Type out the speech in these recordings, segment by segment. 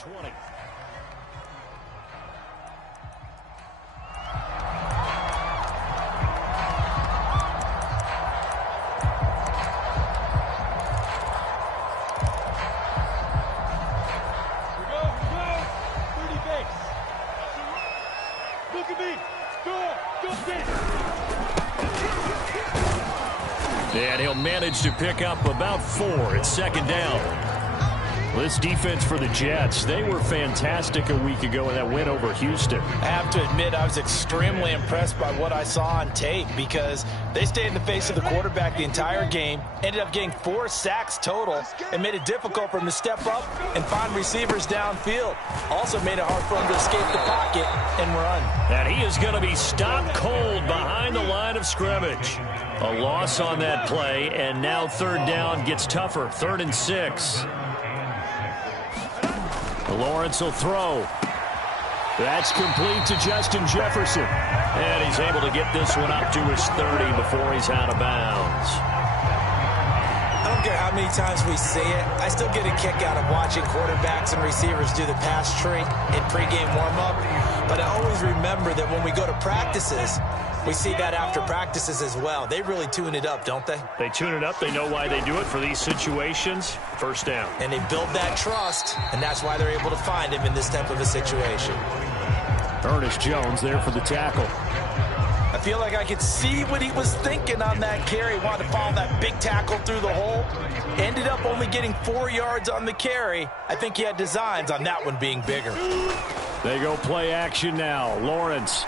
20. And he'll manage to pick up about 4. It's second down. This defense for the Jets, they were fantastic a week ago in that win over Houston. I have to admit, I was extremely impressed by what I saw on tape because they stayed in the face of the quarterback the entire game, ended up getting 4 sacks total, and made it difficult for him to step up and find receivers downfield. Also made it hard for him to escape the pocket and run. And he is going to be stopped cold behind the line of scrimmage. A loss on that play, and now third down gets tougher. 3rd and 6. Lawrence will throw. That's complete to Justin Jefferson. And he's able to get this one up to his 30 before he's out of bounds. I don't care how many times we see it. I still get a kick out of watching quarterbacks and receivers do the pass tree in pregame warm-up. But I always remember that when we go to practices, we see that after practices as well. They really tune it up, don't they? They tune it up. They know why they do it for these situations. First down. And they build that trust, and that's why they're able to find him in this type of a situation. Ernest Jones there for the tackle. I feel like I could see what he was thinking on that carry. Wanted to follow that big tackle through the hole. Ended up only getting 4 yards on the carry. I think he had designs on that one being bigger. They go play action now. Lawrence.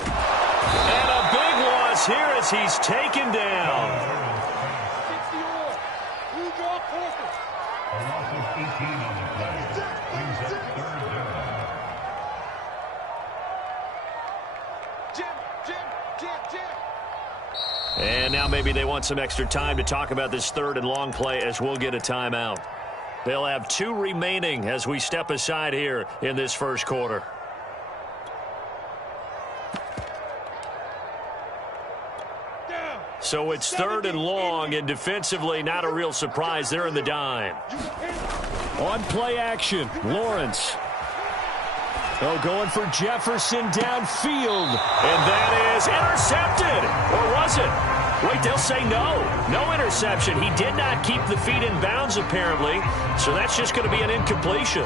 And a big loss here as he's taken down. And now maybe they want some extra time to talk about this 3rd and long play as we'll get a timeout. They'll have 2 remaining as we step aside here in this first quarter. So it's 3rd and long, and defensively not a real surprise. They're in the dime. On play action, Lawrence. Oh, going for Jefferson downfield. And that is intercepted. Or was it? Wait, they'll say no. No interception. He did not keep the feet in bounds, apparently. So that's just going to be an incompletion.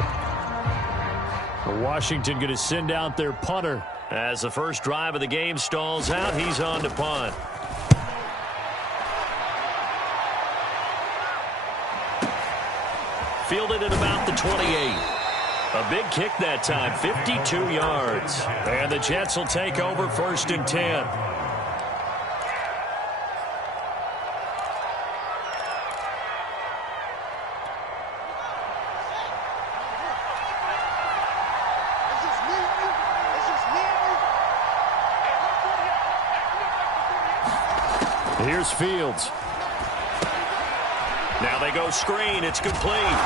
Washington going to send out their punter. As the first drive of the game stalls out, he's on to punt. Fielded at about the 28. A big kick that time, 52 yards. And the Jets will take over 1st and 10. Here's Fields. Now they go screen. It's complete.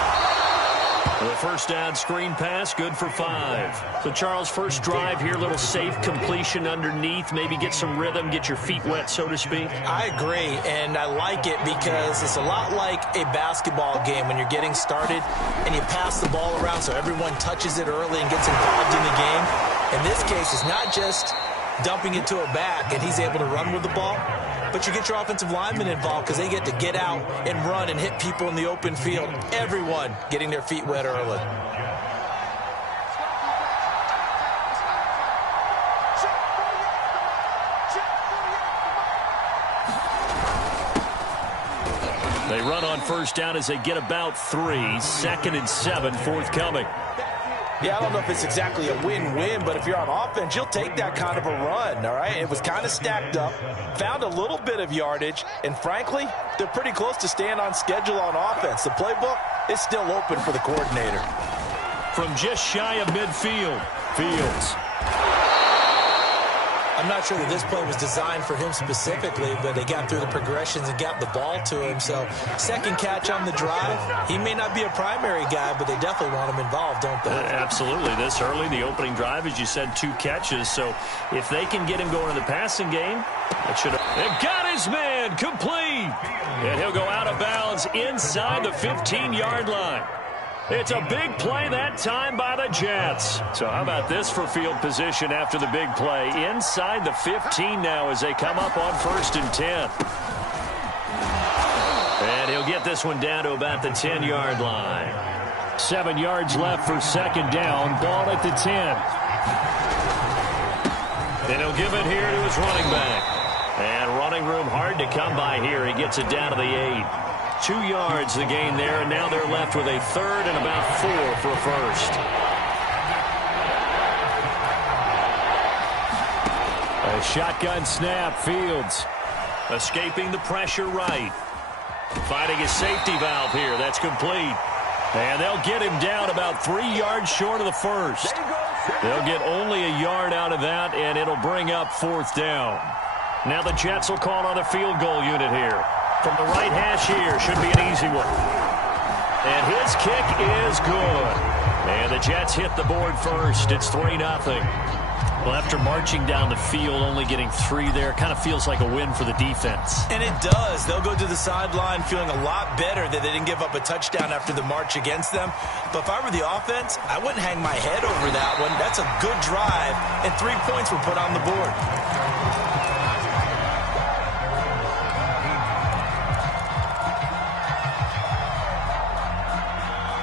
The first down screen pass, good for 5. So, Charles, first drive here, little safe completion underneath, maybe get some rhythm, get your feet wet, so to speak. I agree, and I like it because it's a lot like a basketball game when you're getting started and you pass the ball around so everyone touches it early and gets involved in the game. In this case, it's not just dumping it to a back and he's able to run with the ball, but you get your offensive linemen involved because they get to get out and run and hit people in the open field. Everyone getting their feet wet early. They run on first down as they get about 3. 2nd and 7, forthcoming. Yeah, I don't know if it's exactly a win-win, but if you're on offense, you'll take that kind of a run, all right? It was kind of stacked up, found a little bit of yardage, and frankly, they're pretty close to staying on schedule on offense. The playbook is still open for the coordinator. From just shy of midfield, Fields. I'm not sure that this play was designed for him specifically, but they got through the progressions and got the ball to him. So, second catch on the drive. He may not be a primary guy, but they definitely want him involved, don't they? Absolutely. This early, the opening drive, as you said, 2 catches. So, if they can get him going in the passing game, it should have. It got his man complete. And he'll go out of bounds inside the 15-yard line. It's a big play that time by the Jets. So how about this for field position after the big play? Inside the 15 now as they come up on 1st and 10. And he'll get this one down to about the 10-yard line. 7 yards left for 2nd down. Ball at the 10. And he'll give it here to his running back. And running room hard to come by here. He gets it down to the 8. 2 yards the gain there, and now they're left with a 3rd and about 4 for a first. A shotgun snap. Fields escaping the pressure right. Finding his safety valve here. That's complete. And they'll get him down about 3 yards short of the first. They'll get only a yard out of that, and it'll bring up 4th down. Now the Jets will call on a field goal unit here. From the right hash here, should be an easy one. And his kick is good. And the Jets hit the board first. It's 3-0. Well, after marching down the field, only getting 3 there, kind of feels like a win for the defense. And it does. They'll go to the sideline feeling a lot better that they didn't give up a touchdown after the march against them. But if I were the offense, I wouldn't hang my head over that one. That's a good drive, and 3 points were put on the board.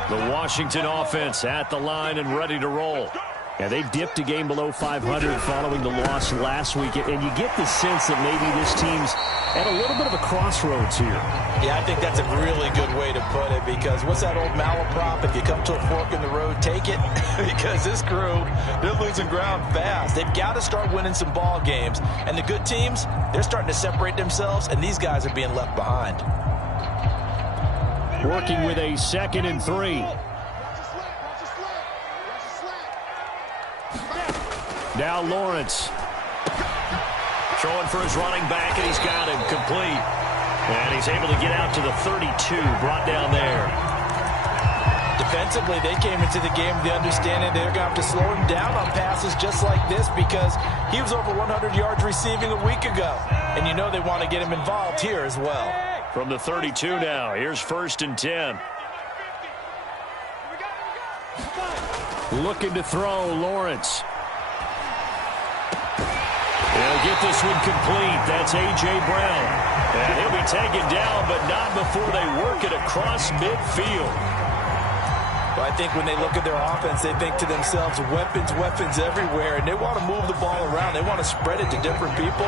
The Washington offense at the line and ready to roll. Yeah, they dipped a game below 500 following the loss last week, and you get the sense that maybe this team's at a little bit of a crossroads here. Yeah, I think that's a really good way to put it, because what's that old malaprop? If you come to a fork in the road, take it. Because this crew, they're losing ground fast. They've got to start winning some ball games. And the good teams, they're starting to separate themselves, and these guys are being left behind. Working with a 2nd and 3. Now Lawrence. Throwing for his running back, and he's got him complete. And he's able to get out to the 32, brought down there. Defensively, they came into the game with the understanding they're going to have to slow him down on passes just like this, because he was over 100 yards receiving a week ago. And you know they want to get him involved here as well. From the 32 now, here's 1st and 10. Looking to throw, Lawrence. He'll get this one complete. That's A.J. Brown. And he'll be taken down, but not before they work it across midfield. Well, I think when they look at their offense, they think to themselves, weapons, weapons everywhere, and they want to move the ball around. They want to spread it to different people,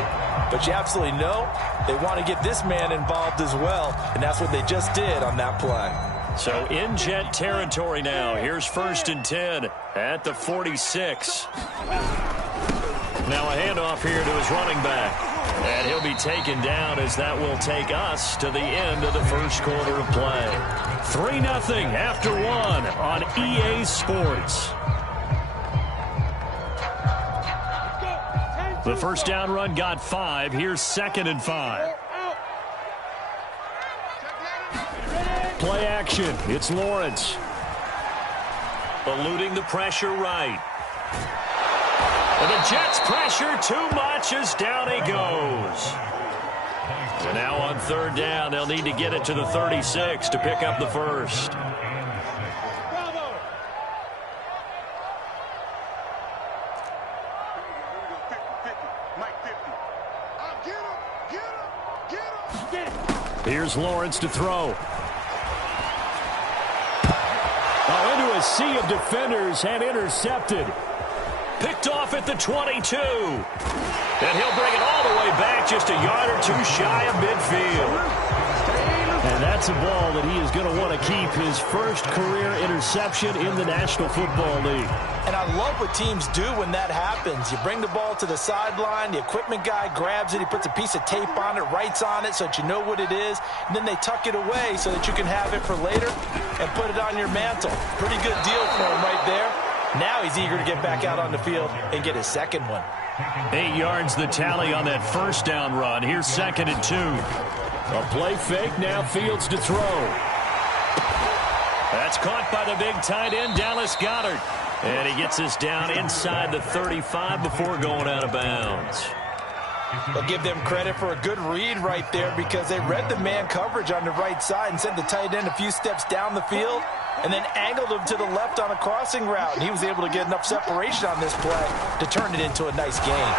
but you absolutely know they want to get this man involved as well, and that's what they just did on that play. So in Jet territory now. Here's 1st and 10 at the 46. Now a handoff here to his running back. And he'll be taken down as that will take us to the end of the first quarter of play. 3-0 after 1 on EA Sports. The first down run got 5. Here's 2nd and 5. Play action. It's Lawrence. Eluding the pressure right. And the Jets pressure too much as down he goes. And now on 3rd down, they'll need to get it to the 36 to pick up the first. Here's Lawrence to throw. Into a sea of defenders and intercepted. Picked off at the 22. And he'll bring it all the way back just a yard or 2 shy of midfield. And that's a ball that he is going to want to keep, his first career interception in the National Football League. And I love what teams do when that happens. You bring the ball to the sideline, the equipment guy grabs it, he puts a piece of tape on it, writes on it so that you know what it is, and then they tuck it away so that you can have it for later and put it on your mantle. Pretty good deal for him right there. Now he's eager to get back out on the field and get his second one. 8 yards the tally on that first down run. Here's 2nd and 2. A play fake, now Fields to throw. That's caught by the big tight end, Dallas Goedert. And he gets us down inside the 35 before going out of bounds. I'll give them credit for a good read right there because they read the man coverage on the right side and sent the tight end a few steps down the field and then angled him to the left on a crossing route. And he was able to get enough separation on this play to turn it into a nice gain.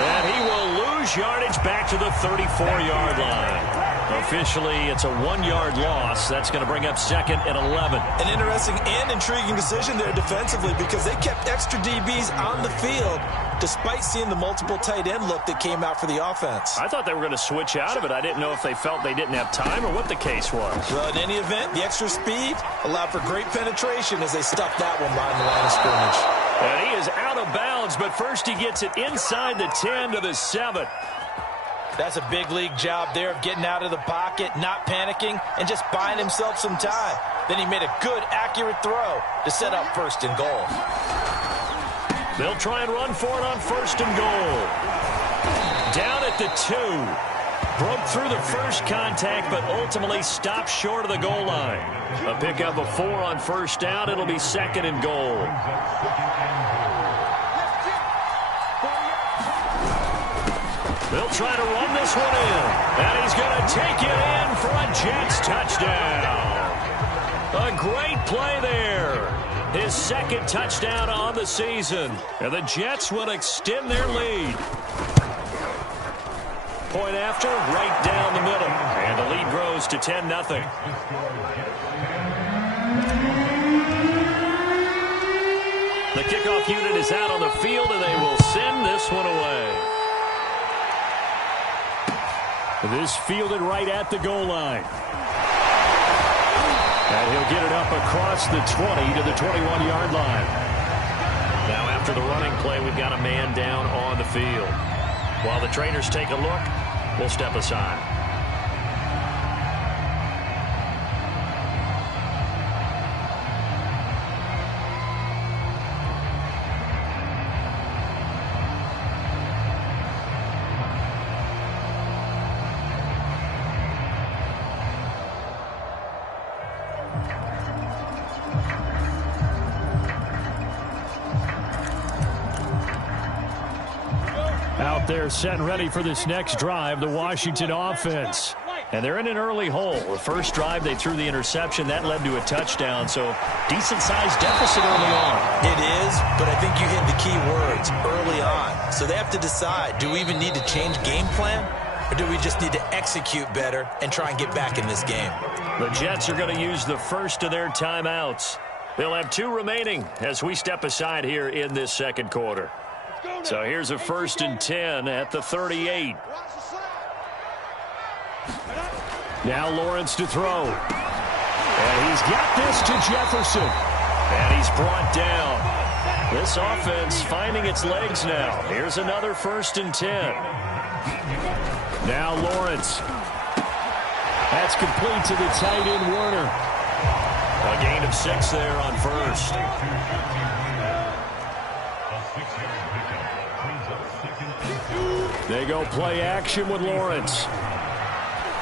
And he will lose yardage back to the 34-yard line. Officially, it's a 1-yard loss. That's going to bring up 2nd and 11. An interesting and intriguing decision there defensively because they kept extra DBs on the field despite seeing the multiple tight end look that came out for the offense. I thought they were going to switch out of it. I didn't know if they felt they didn't have time or what the case was. Well, in any event, the extra speed allowed for great penetration as they stuffed that one behind the line of scrimmage. And he is out of bounds, but first he gets it inside the 10 to the 7. That's a big league job there of getting out of the pocket, not panicking, and just buying himself some time. Then he made a good, accurate throw to set up 1st and goal. They'll try and run for it on 1st and goal. Down at the 2. Broke through the first contact, but ultimately stopped short of the goal line. A pickup of 4 on 1st down. It'll be 2nd and goal. They'll try to run this one in. And he's going to take it in for a Jets touchdown. A great play there. His 2nd touchdown on the season. And the Jets will extend their lead. Point after, right down the middle. And the lead grows to 10-0. The kickoff unit is out on the field, and they will send this one away. This fielded right at the goal line. And he'll get it up across the 20 to the 21-yard line. Now after the running play, we've got a man down on the field. While the trainers take a look, we'll step aside. They're set and ready for this next drive, the Washington offense. And they're in an early hole. The first drive, they threw the interception. That led to a touchdown, so decent-sized deficit early on. It is, but I think you hit the key words, early on. So they have to decide, do we even need to change game plan, or do we just need to execute better and try and get back in this game? The Jets are going to use the first of their timeouts. They'll have 2 remaining as we step aside here in this second quarter. So here's a 1st and 10 at the 38. Now Lawrence to throw. And he's got this to Jefferson. And he's brought down. This offense finding its legs now. Here's another 1st and 10. Now Lawrence. That's complete to the tight end Werner. A gain of 6 there on 1st. They go play action with Lawrence.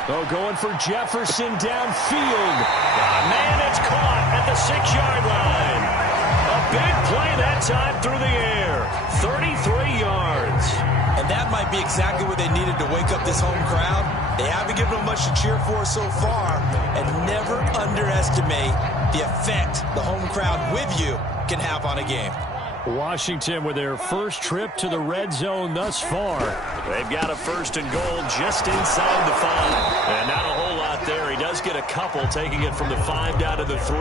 Oh, going for Jefferson downfield. Man, it's caught at the 6-yard line. A big play that time through the air. 33 yards. And that might be exactly what they needed to wake up this home crowd. They haven't given them much to cheer for so far. And never underestimate the effect the home crowd with you can have on a game. Washington with their first trip to the red zone thus far. They've got a 1st and goal just inside the 5. And not a whole lot there. He does get a couple, taking it from the 5 down to the 3.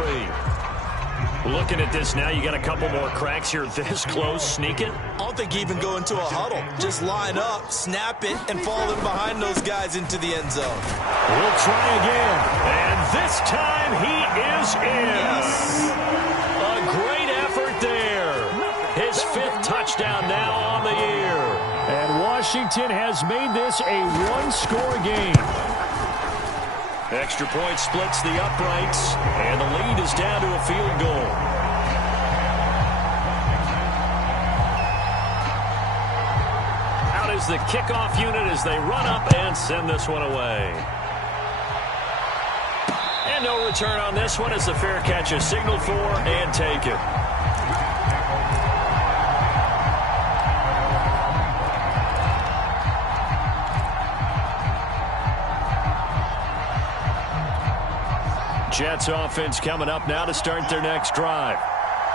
Looking at this now, you got a couple more cracks here this close. Sneak it. I don't think you even go into a huddle. Just line up, snap it, and fall in behind those guys into the end zone. We'll try again. And this time he is in. Yes. A great effort there. His 5th touchdown now on the year. And Washington has made this a 1-score game. Extra point splits the uprights, and the lead is down to a field goal. Out is the kickoff unit as they run up and send this one away. And no return on this one as the fair catch is signaled for and taken. Jets offense coming up now to start their next drive.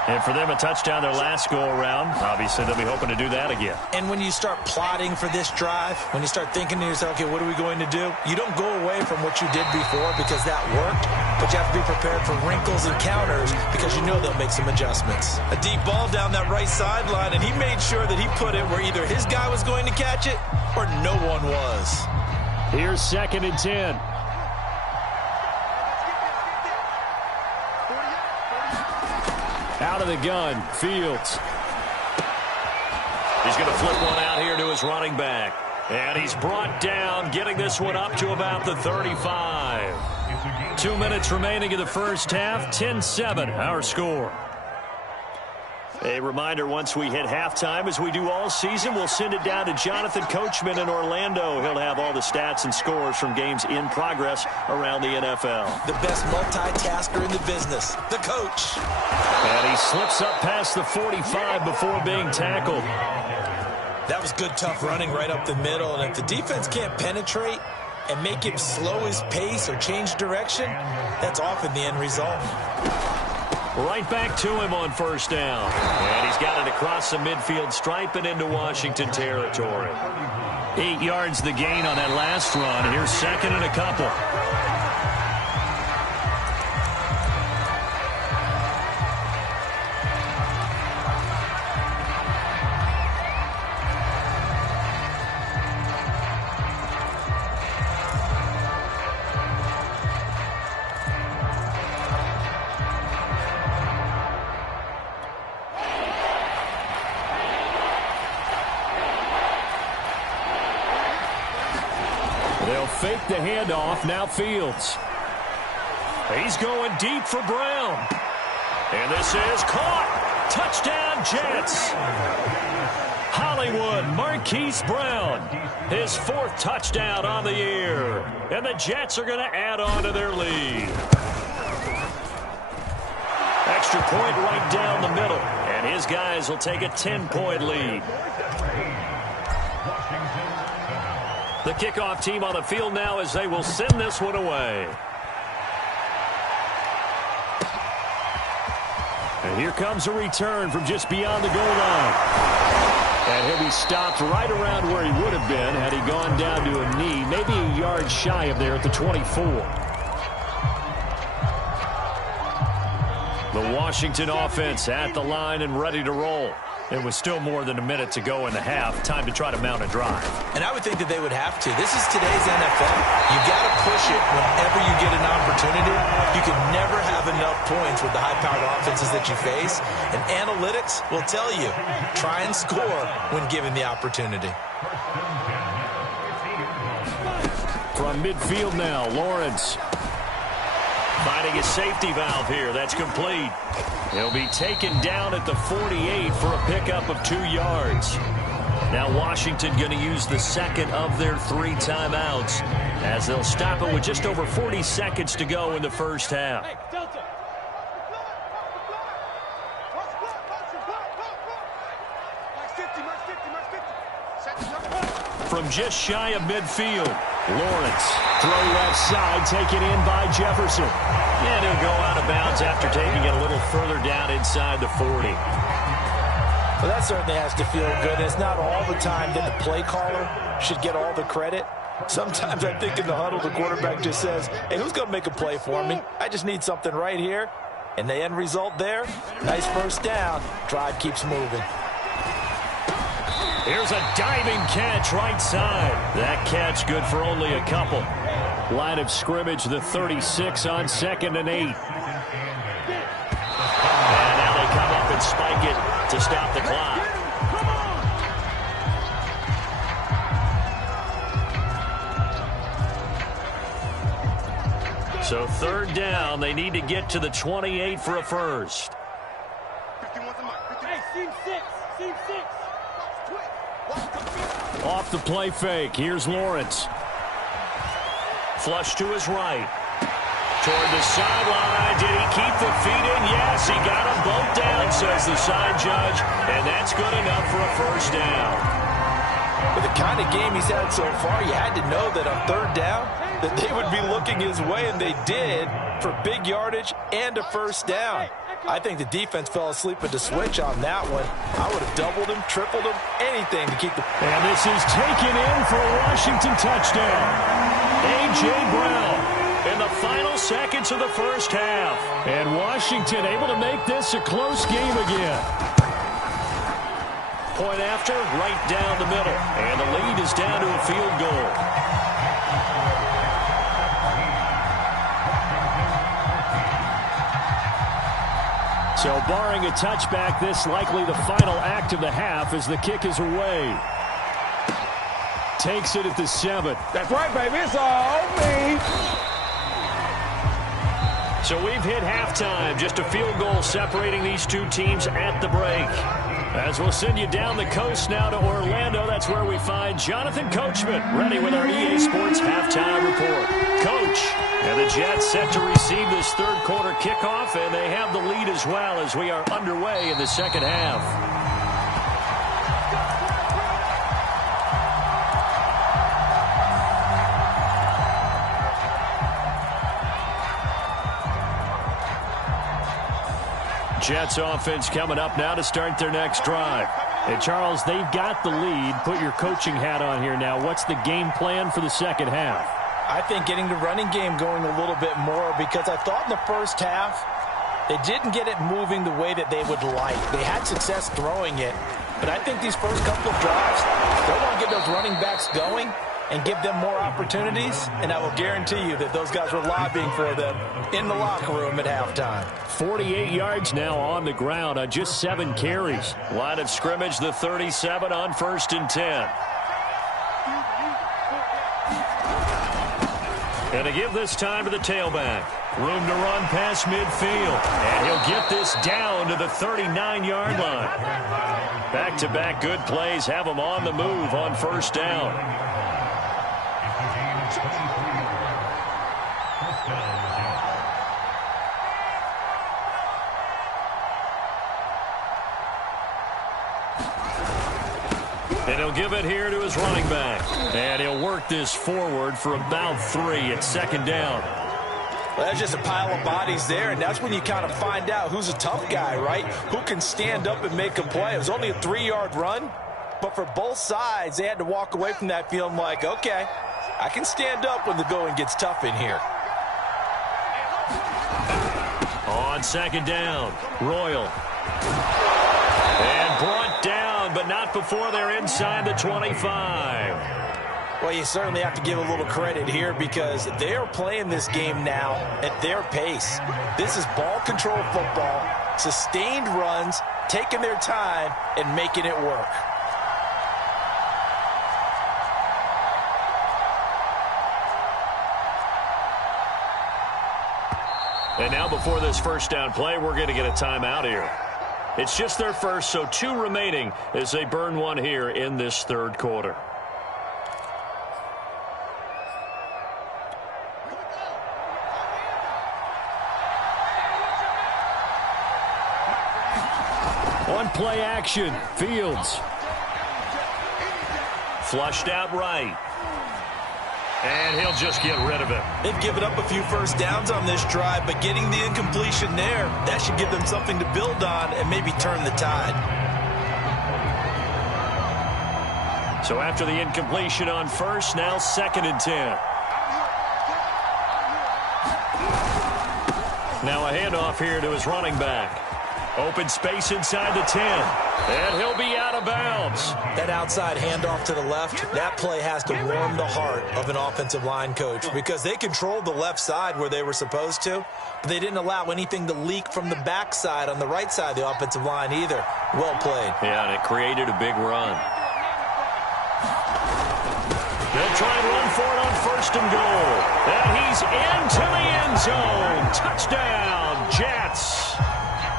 And for them, a touchdown their last go-around. Obviously, they'll be hoping to do that again. And when you start plotting for this drive, when you start thinking to yourself, okay, what are we going to do? You don't go away from what you did before because that worked, but you have to be prepared for wrinkles and counters because you know they'll make some adjustments. A deep ball down that right sideline, and he made sure that he put it where either his guy was going to catch it or no one was. Here's 2nd and 10. Out of the gun, Fields. He's going to flip one out here to his running back. And he's brought down, getting this one up to about the 35. 2 minutes remaining in the first half, 10-7, our score. A reminder, once we hit halftime, as we do all season, we'll send it down to Jonathan Coachman in Orlando. He'll have all the stats and scores from games in progress around the NFL. The best multitasker in the business, the coach. And he slips up past the 45 before being tackled. That was good, tough running right up the middle. And if the defense can't penetrate and make him slow his pace or change direction, that's often the end result. Right back to him on first down. And he's got it across the midfield stripe and into Washington territory. 8 yards the gain on that last run. Here's 2nd and a couple. They'll fake the handoff. Now Fields. He's going deep for Brown. And this is caught. Touchdown, Jets. Hollywood Marquise Brown. His 4th touchdown on the year. And the Jets are going to add on to their lead. Extra point right down the middle. And his guys will take a 10-point lead. The kickoff team on the field now as they will send this one away. And here comes a return from just beyond the goal line. And he'll be stopped right around where he would have been had he gone down to a knee, maybe a yard shy of there at the 24. The Washington offense at the line and ready to roll. It was still more than a minute to go in the half. Time to try to mount a drive. And I would think that they would have to. This is today's NFL. You got to push it whenever you get an opportunity. You can never have enough points with the high-powered offenses that you face. And analytics will tell you, try and score when given the opportunity. From midfield now, Lawrence. Finding his safety valve here. That's complete. He'll be taken down at the 48 for a pickup of 2 yards. Now Washington going to use the 2nd of their 3 timeouts as they'll stop it with just over 40 seconds to go in the first half. From just shy of midfield, Lawrence. Throw left side, taken in by Jefferson. And he'll go out of bounds after taking it a little further down inside the 40. Well, that certainly has to feel good. It's not all the time that the play caller should get all the credit. Sometimes I think in the huddle, the quarterback just says, hey, who's going to make a play for me? I just need something right here. And the end result there, nice first down. Drive keeps moving. Here's a diving catch right side. That catch good for only a couple. Line of scrimmage, the 36 on 2nd and 8. And now they come up and spike it to stop the clock. So 3rd down, they need to get to the 28 for a first. Hey, seam 6, seam 6. Off the play fake, here's Lawrence. Flush to his right. Toward the sideline. Did he keep the feet in? Yes, he got them both down, says the side judge. And that's good enough for a first down. With the kind of game he's had so far, you had to know that on 3rd down, that they would be looking his way, and they did, for big yardage and a first down. I think the defense fell asleep at the switch on that one. I would have doubled him, tripled him, anything to keep the... And this is taken in for a Washington touchdown. A.J. Brown in the final seconds of the first half. And Washington able to make this a close game again. Point after, right down the middle. And the lead is down to a field goal. So barring a touchback, this likely the final act of the half as the kick is away. Takes it at the 7. That's right, baby. It's all me. So we've hit halftime. Just a field goal separating these two teams at the break. As we'll send you down the coast now to Orlando, that's where we find Jonathan Coachman ready with our EA Sports halftime report. Coach, and the Jets set to receive this third quarter kickoff, and they have the lead as well as we are underway in the second half. Jets offense coming up now to start their next drive. And Charles, they've got the lead. Put your coaching hat on here now. What's the game plan for the second half? I think getting the running game going a little bit more, because I thought in the first half they didn't get it moving the way that they would like. They had success throwing it, but I think these first couple of drives, they want to get those running backs going and give them more opportunities, and I will guarantee you that those guys were lobbying for them in the locker room at halftime. 48 yards now on the ground on just 7 carries. Line of scrimmage, the 37 on 1st and 10. And to give this time to the tailback. Room to run past midfield. And he'll get this down to the 39-yard line. Back-to-back good plays have him on the move on first down. And he'll give it here to his running back. And he'll work this forward for about 3 at second down. Well, that's just a pile of bodies there, and that's when you kind of find out who's a tough guy, right? Who can stand up and make a play. It was only a 3-yard run, but for both sides, they had to walk away from that feeling like, okay, I can stand up when the going gets tough in here. On second down, Royal. And brought down, but not before they're inside the 25. Well, you certainly have to give a little credit here because they're playing this game now at their pace. This is ball control football, sustained runs, taking their time, and making it work. And now before this first down play, we're going to get a timeout here. It's just their first, so 2 remaining as they burn one here in this third quarter. On play action, Fields. Flushed out right. And he'll just get rid of it. They've given up a few first downs on this drive, but getting the incompletion there, that should give them something to build on and maybe turn the tide. So after the incompletion on first, now 2nd and 10. Now a handoff here to his running back. Open space inside the 10. And he'll be out of bounds. That outside handoff to the left, that play has to warm the heart of an offensive line coach because they controlled the left side where they were supposed to, but they didn't allow anything to leak from the backside on the right side of the offensive line either. Well played. Yeah, and it created a big run. They'll try and run for it on 1st and goal. And he's into the end zone. Touchdown, Jets.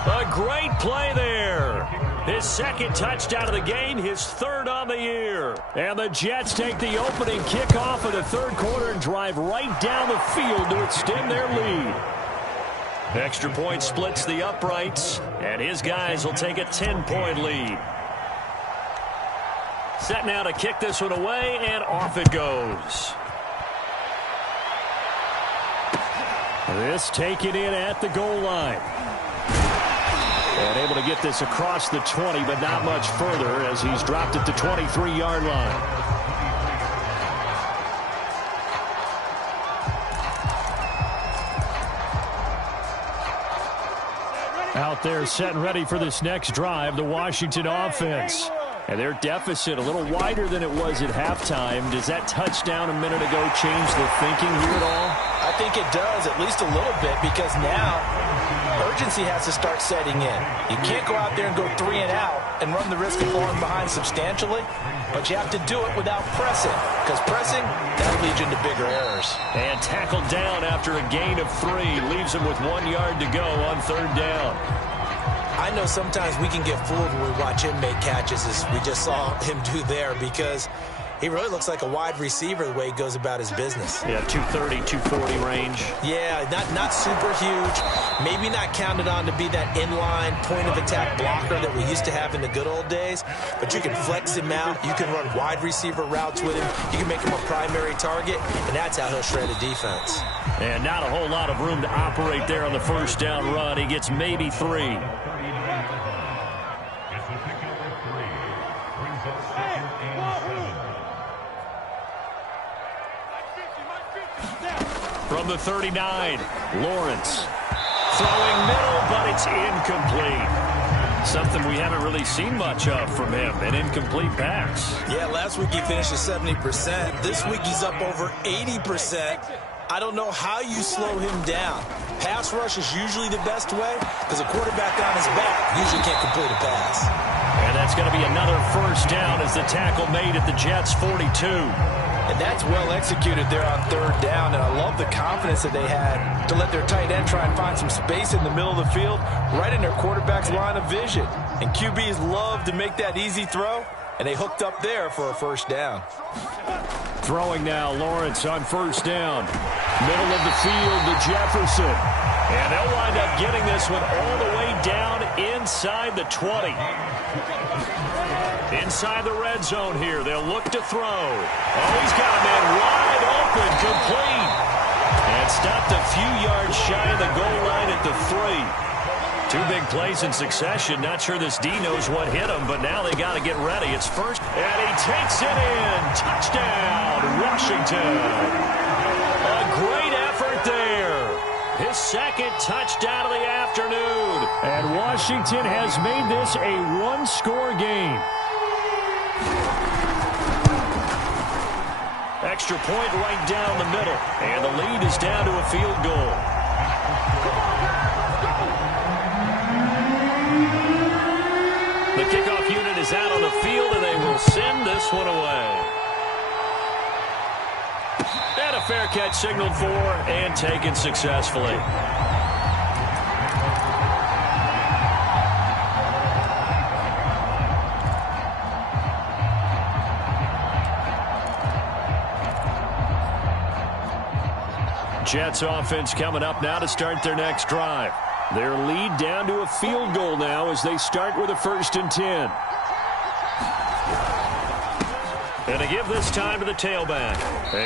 A great play there. His 2nd touchdown of the game, his 3rd on the year. And the Jets take the opening kickoff of the third quarter and drive right down the field to extend their lead. Extra point splits the uprights, and his guys will take a 10-point lead. Set now to kick this one away, and off it goes. This taken in at the goal line. And able to get this across the 20, but not much further as he's dropped at the 23-yard line. Out there set and ready for this next drive, the Washington offense. And their deficit a little wider than it was at halftime. Does that touchdown a minute ago change the thinking here at all? I think it does, at least a little bit, because now urgency has to start setting in. You can't go out there and go 3 and out and run the risk of falling behind substantially, but you have to do it without pressing, because pressing, that leads you into bigger errors. And tackled down after a gain of 3, leaves him with 1 yard to go on 3rd down. I know sometimes we can get fooled when we watch him make catches, as we just saw him do there, because he really looks like a wide receiver the way he goes about his business. Yeah, 230, 240 range. Yeah, not super huge. Maybe not counted on to be that inline point-of-attack blocker that we used to have in the good old days. But you can flex him out. You can run wide receiver routes with him. You can make him a primary target, and that's how he'll shred a defense. And not a whole lot of room to operate there on the 1st down run. He gets maybe 3. From the 39, Lawrence. Throwing middle, but it's incomplete. Something we haven't really seen much of from him, an incomplete pass. Yeah, last week he finished at 70%. This week he's up over 80%. I don't know how you slow him down. Pass rush is usually the best way, because a quarterback on his back usually can't complete a pass. And that's going to be another 1st down as the tackle made at the Jets' 42. And that's well executed there on 3rd down, and I love the confidence that they had to let their tight end try and find some space in the middle of the field, right in their quarterback's line of vision. And QBs love to make that easy throw, and they hooked up there for a 1st down. Throwing now, Lawrence on 1st down. Middle of the field to Jefferson. And they'll wind up getting this one all the way down inside the 20. Inside the red zone here, they'll look to throw. Oh, he's got a man wide open, complete. And stopped a few yards shy of the goal line at the 3. 2 big plays in succession. Not sure this D knows what hit him, but now they got to get ready. It's first, and he takes it in. Touchdown, Washington. A great effort there. His 2nd touchdown of the afternoon. And Washington has made this a 1-score game. Extra point right down the middle. And the lead is down to a field goal. The kickoff unit is out on the field, and they will send this one away. And a fair catch signaled for and taken successfully. Jets offense coming up now to start their next drive. Their lead down to a field goal now as they start with a 1st and 10. And they give this time to the tailback.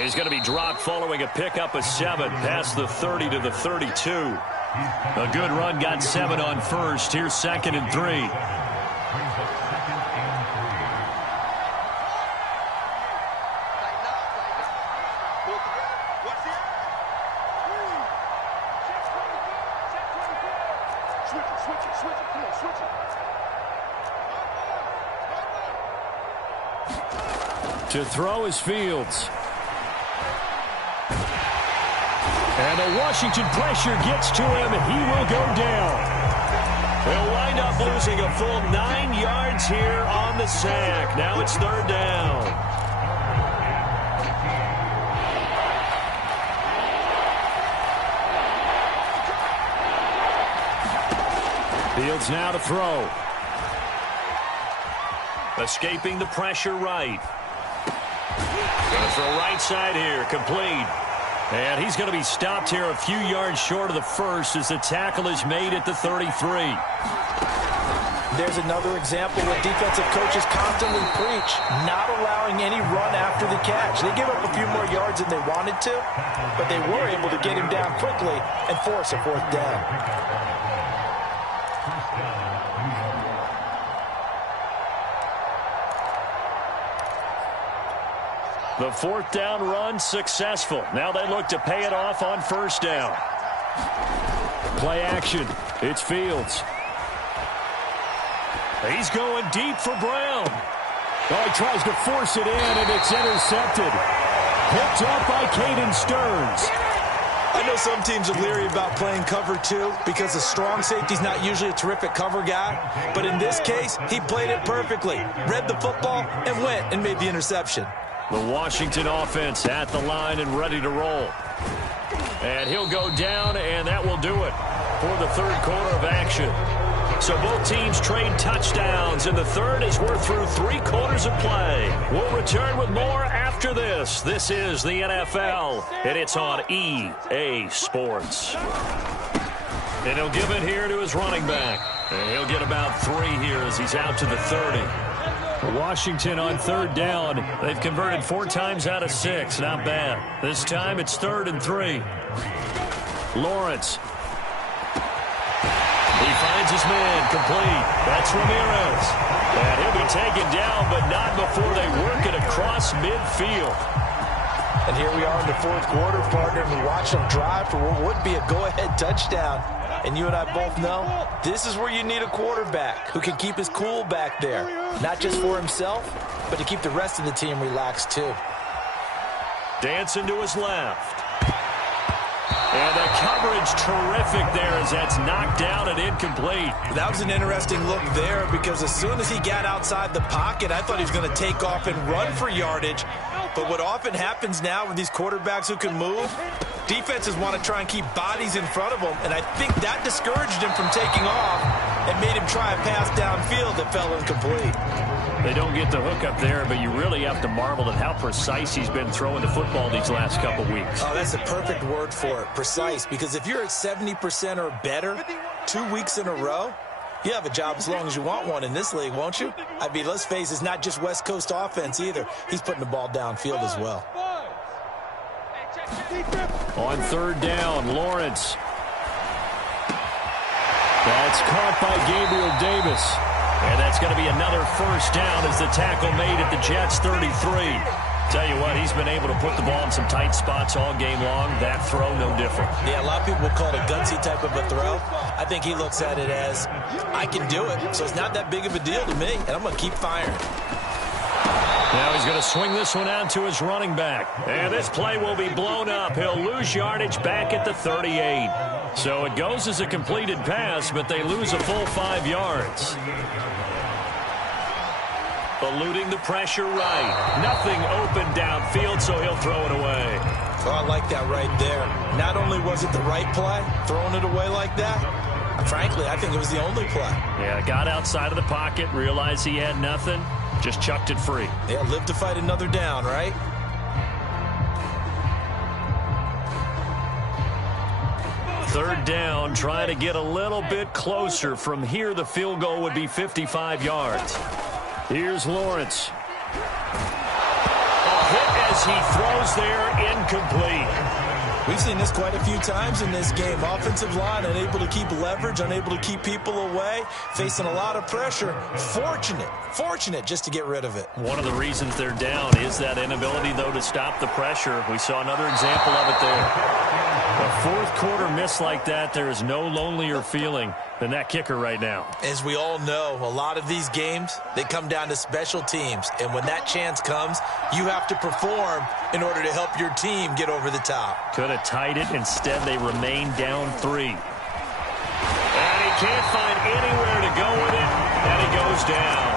He's going to be dropped following a pickup of 7 past the 30 to the 32. A good run got 7 on 1st. Here's 2nd and 3. To throw is Fields. And the Washington pressure gets to him. He will go down. They'll wind up losing a full 9 yards here on the sack. Now it's 3rd down. Fields now to throw. Escaping the pressure right. Going to throw right side here. Complete. And he's going to be stopped here a few yards short of the 1st as the tackle is made at the 33. There's another example what defensive coaches constantly preach, not allowing any run after the catch. They give up a few more yards than they wanted to, but they were able to get him down quickly and force a fourth down. The fourth down run successful. Now they look to pay it off on first down. Play action. It's Fields. He's going deep for Brown. Oh, he tries to force it in, and it's intercepted. Picked up by Caden Stearns. I know some teams are leery about playing cover 2 because the strong safety's not usually a terrific cover guy. But in this case, he played it perfectly. Read the football and went and made the interception. The Washington offense at the line and ready to roll. And he'll go down, and that will do it for the third quarter of action. So both teams trade touchdowns in the third as we're through 3 quarters of play. We'll return with more after this. This is the NFL, and it's on EA Sports. And he'll give it here to his running back. And he'll get about 3 here as he's out to the 30. Washington on third down. They've converted 4 times out of 6. Not bad. This time it's 3rd and 3. Lawrence. He finds his man complete. That's Ramirez. And he'll be taken down, but not before they work it across midfield. And here we are in the fourth quarter, partner, and we watch them drive for what would be a go-ahead touchdown. And you and I both know this is where you need a quarterback who can keep his cool back there. Not just for himself, but to keep the rest of the team relaxed too. Dancing to his left. And the coverage terrific there as that's knocked down and incomplete. That was an interesting look there because as soon as he got outside the pocket, I thought he was going to take off and run for yardage. But what often happens now with these quarterbacks who can move, defenses want to try and keep bodies in front of them, and I think that discouraged him from taking off and made him try a pass downfield that fell incomplete. They don't get the hook up there, but you really have to marvel at how precise he's been throwing the football these last couple weeks. Oh, that's a perfect word for it, precise, because if you're at 70% or better 2 weeks in a row, you have a job as long as you want one in this league, won't you? I mean, let's face it, it's not just West Coast offense either. He's putting the ball downfield as well. On third down, Lawrence. That's caught by Gabriel Davis. And that's going to be another first down as the tackle made at the Jets' 33. Tell you what, he's been able to put the ball in some tight spots all game long. That throw, no different. Yeah, a lot of people would call it a gutsy type of a throw. I think he looks at it as, I can do it, so it's not that big of a deal to me, and I'm going to keep firing. Now he's going to swing this one out to his running back. And this play will be blown up. He'll lose yardage back at the 38. So it goes as a completed pass, but they lose a full 5 yards. Eluding the pressure right. Nothing open downfield, so he'll throw it away. Oh, I like that right there. Not only was it the right play, throwing it away like that, frankly, I think it was the only play. Yeah, got outside of the pocket, realized he had nothing, just chucked it free. Yeah, live to fight another down, right? Third down, trying to get a little bit closer. From here, the field goal would be 55 yards. Here's Lawrence. A hit as he throws there, incomplete. We've seen this quite a few times in this game. Offensive line unable to keep leverage, unable to keep people away, facing a lot of pressure. Fortunate just to get rid of it. One of the reasons they're down is that inability, though, to stop the pressure. We saw another example of it there. A fourth quarter miss like that, there is no lonelier feeling than that kicker right now. As we all know, a lot of these games, they come down to special teams. And when that chance comes, you have to perform in order to help your team get over the top. Could have tied it. Instead, they remain down 3. And he can't find anywhere to go with it, and he goes down.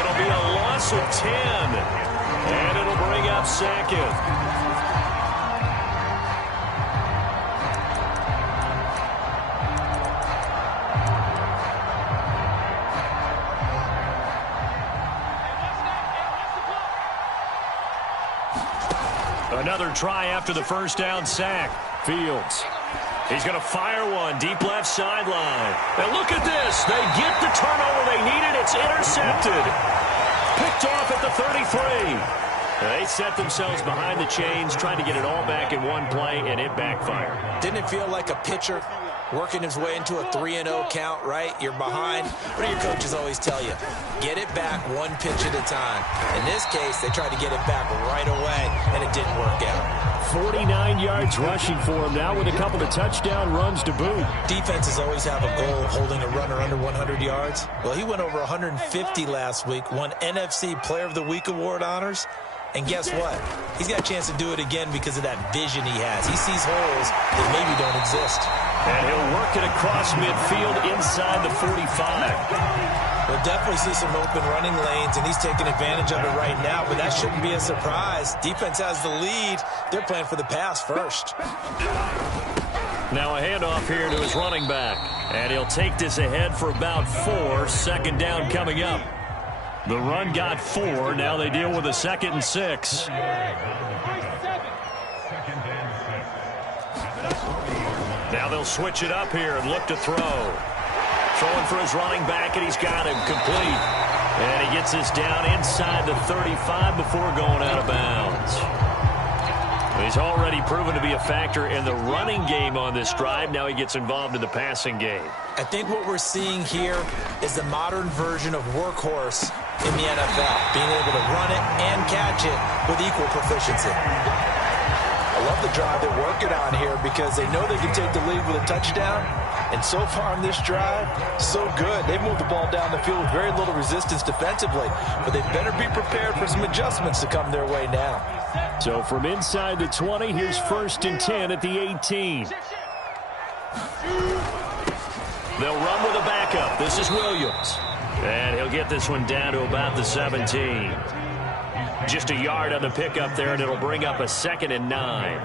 It'll be a loss of 10, and it'll bring up second. Another try after the first down sack. Fields. He's going to fire one deep left sideline. And look at this. this. They get the turnover they needed. It's intercepted. Picked off at the 33. They set themselves behind the chains, trying to get it all back in one play, and it backfired. Didn't it feel like a pitcher working his way into a 3-0 count, right? You're behind. What do your coaches always tell you? Get it back one pitch at a time. In this case, they tried to get it back right away, and it didn't work out. 49 yards rushing for him now with a couple of touchdown runs to boot. Defenses always have a goal of holding a runner under 100 yards. Well, he went over 150 last week, won NFC Player of the Week award honors. And guess what? He's got a chance to do it again because of that vision he has. He sees holes that maybe don't exist. And he'll work it across midfield inside the 45. We'll definitely see some open running lanes, and he's taking advantage of it right now, but that shouldn't be a surprise. Defense has the lead. They're playing for the pass first. Now a handoff here to his running back. And he'll take this ahead for about 4. Second down coming up. The run got 4. Now they deal with a 2nd and 6. Now they'll switch it up here and look to throw. Throwing for his running back, and he's got him complete. And he gets this down inside the 35 before going out of bounds. He's already proven to be a factor in the running game on this drive. Now he gets involved in the passing game. I think what we're seeing here is the modern version of workhorse in the NFL, being able to run it and catch it with equal proficiency. I love the drive they're working on here because they know they can take the lead with a touchdown. And so far on this drive, so good. They've moved the ball down the field with very little resistance defensively. But they better be prepared for some adjustments to come their way now. So from inside the 20, here's 1st and 10 at the 18. They'll run with a backup. This is Williams. And he'll get this one down to about the 17. Just a yard on the pickup there, and it'll bring up a 2nd and 9.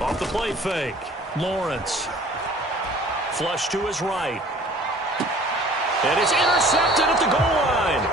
Off the play fake. Lawrence. Flush to his right. And it's intercepted at the goal line.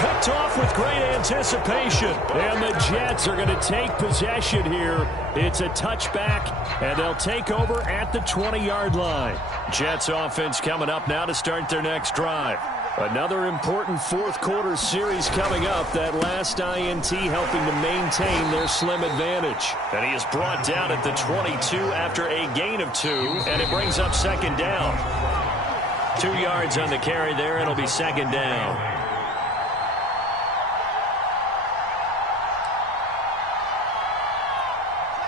Picked off with great anticipation. And the Jets are going to take possession here. It's a touchback, and they'll take over at the 20-yard line. Jets offense coming up now to start their next drive. Another important fourth-quarter series coming up. That last INT helping to maintain their slim advantage. And he is brought down at the 22 after a gain of 2, and it brings up 2nd down. 2 yards on the carry there, and it'll be 2nd down.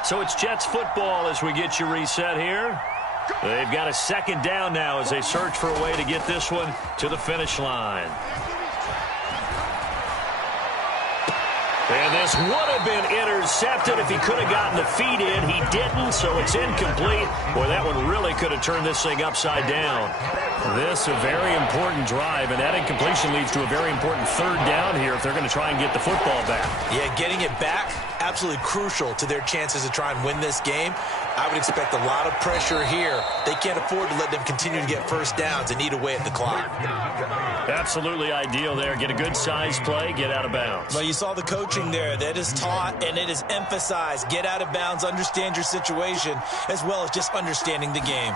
So it's Jets football as we get you reset here. They've got a 2nd down now as they search for a way to get this one to the finish line. And this would have been intercepted if he could have gotten the feet in. He didn't, so it's incomplete. Boy, that one really could have turned this thing upside down. This a very important drive, and that incompletion leads to a very important 3rd down here if they're going to try and get the football back. Yeah, getting it back, absolutely crucial to their chances to try and win this game. I would expect a lot of pressure here. They can't afford to let them continue to get first downs and eat away at the clock. Absolutely ideal there. Get a good size play, get out of bounds. Well, you saw the coaching there. That is taught and it is emphasized. Get out of bounds, understand your situation, as well as just understanding the game.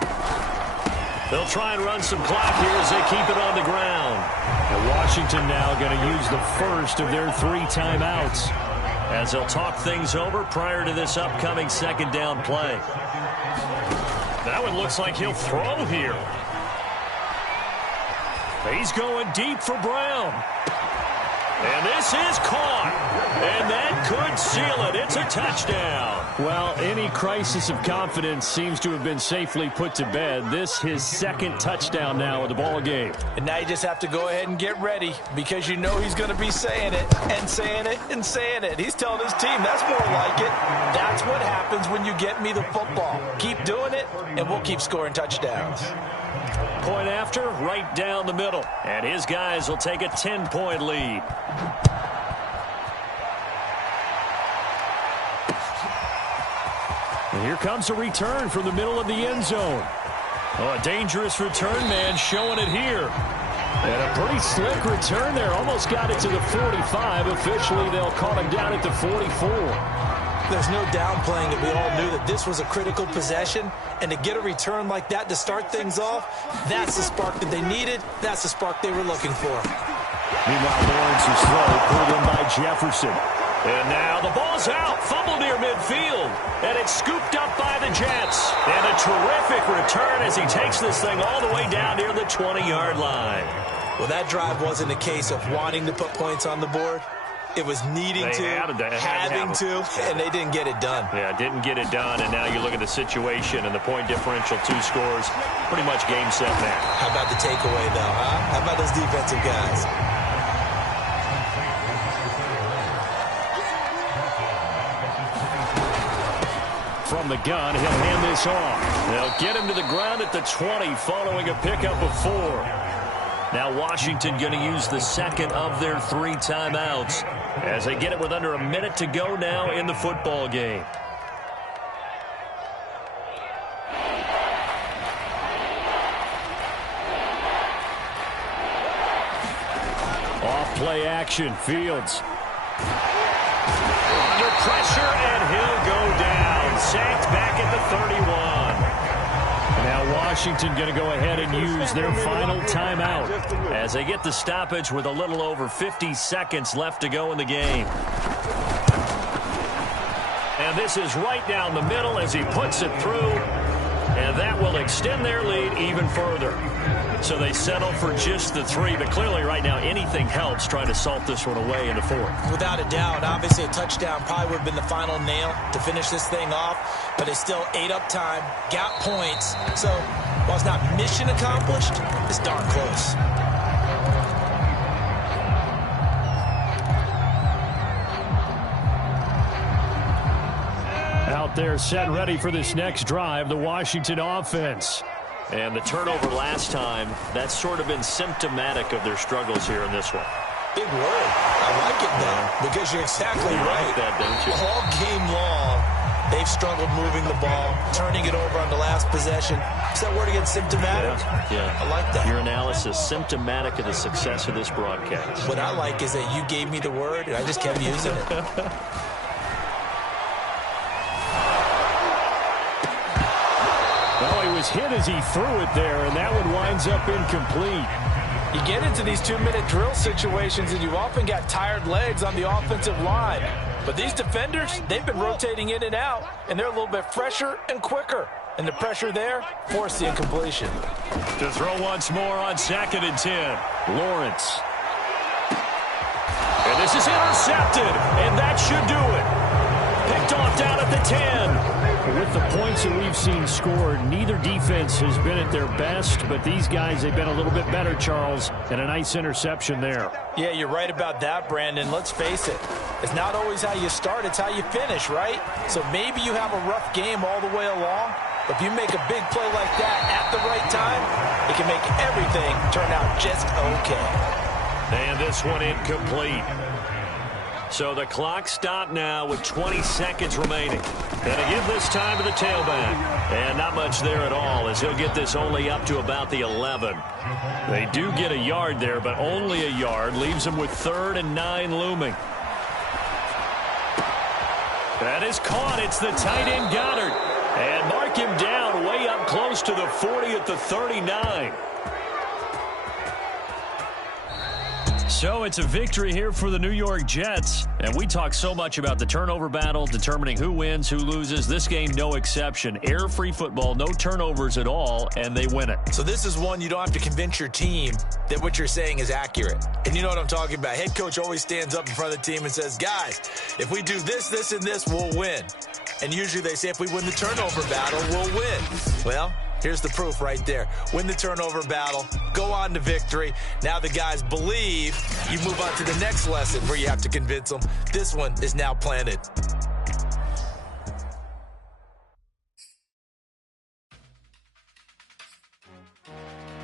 They'll try and run some clock here as they keep it on the ground. And Washington now going to use the first of their 3 timeouts as they'll talk things over prior to this upcoming 2nd down play. That one looks like he'll throw here. He's going deep for Brown. And this is caught. And that could seal it. It's a touchdown. Well, any crisis of confidence seems to have been safely put to bed. This his 2nd touchdown now of the ball game. And now you just have to go ahead and get ready because you know he's going to be saying it and saying it and saying it. He's telling his team that's more like it. That's what happens when you get me the football. Keep doing it, and we'll keep scoring touchdowns. Point after, right down the middle. And his guys will take a 10-point lead. And here comes a return from the middle of the end zone. Oh, a dangerous return man showing it here. And a pretty slick return there. Almost got it to the 45. Officially, they'll call him down at the 44. There's no downplaying it. We all knew that this was a critical possession, and to get a return like that to start things off, that's the spark that they needed. That's the spark they were looking for. Meanwhile, Lawrence is slow, pulled in by Jefferson. And now the ball's out, fumble near midfield, and it's scooped up by the Jets. And a terrific return as he takes this thing all the way down near the 20-yard line. Well, that drive wasn't a case of wanting to put points on the board. It was needing having to, and they didn't get it done. Yeah, didn't get it done, and now you look at the situation and the point differential, 2 scores, pretty much game, set, match. How about the takeaway, though, huh? How about those defensive guys? From the gun, he'll hand this off. They'll get him to the ground at the 20 following a pickup of 4. Now Washington going to use the second of their 3 timeouts as they get it with under a minute to go now in the football game. Off play action, Fields. Under pressure, and he'll go down. Sacked back at the 31. Now Washington going to go ahead and use their final timeout as they get the stoppage with a little over 50 seconds left to go in the game. And this is right down the middle as he puts it through, and that will extend their lead even further. So they settle for just the 3, but clearly right now anything helps trying to salt this one away in the 4th. Without a doubt, obviously a touchdown probably would have been the final nail to finish this thing off, but they still ate up time, got points. So while it's not mission accomplished, it's darn close. Out there set ready for this next drive, the Washington offense. And the turnover last time, that's sort of been symptomatic of their struggles here in this one. Big word. I like it, though, because you're exactly right. Like that, don't you? All game long, they've struggled moving the ball, turning it over on the last possession. Is that word again, symptomatic? Yeah. I like that. Your analysis, symptomatic of the success of this broadcast. What I like is that you gave me the word, and I just kept using it. Well, he was hit as he threw it there, and that one winds up incomplete. You get into these 2-minute drill situations, and you often got tired legs on the offensive line. But these defenders, they've been rotating in and out, and they're a little bit fresher and quicker. And the pressure there forced the incompletion. To throw once more on 2nd and 10. Lawrence. And this is intercepted, and that should do it. Picked off down at the 10. With the points that we've seen scored, neither defense has been at their best, but these guys, they've been a little bit better, Charles, and a nice interception there. Yeah, you're right about that, Brandon. Let's face it. It's not always how you start, it's how you finish, right? So maybe you have a rough game all the way along, but if you make a big play like that at the right time, it can make everything turn out just okay. And this one incomplete. So the clock stopped now with 20 seconds remaining. Gonna give this time to the tailback. And not much there at all as he'll get this only up to about the 11. They do get a yard there, but only a yard. Leaves them with 3rd and 9 looming. That is caught. It's the tight end Goddard. And mark him down way up close to the 40 at the 39. So it's a victory here for the New York Jets. And we talk so much about the turnover battle, determining who wins, who loses. This game, no exception. Error-free football, no turnovers at all, and they win it. So this is one you don't have to convince your team that what you're saying is accurate. And you know what I'm talking about. Head coach always stands up in front of the team and says, guys, if we do this, this, and this, we'll win. And usually they say if we win the turnover battle, we'll win. Well, here's the proof right there. Win the turnover battle, go on to victory. Now the guys believe. You move on to the next lesson where you have to convince them. This one is now planted.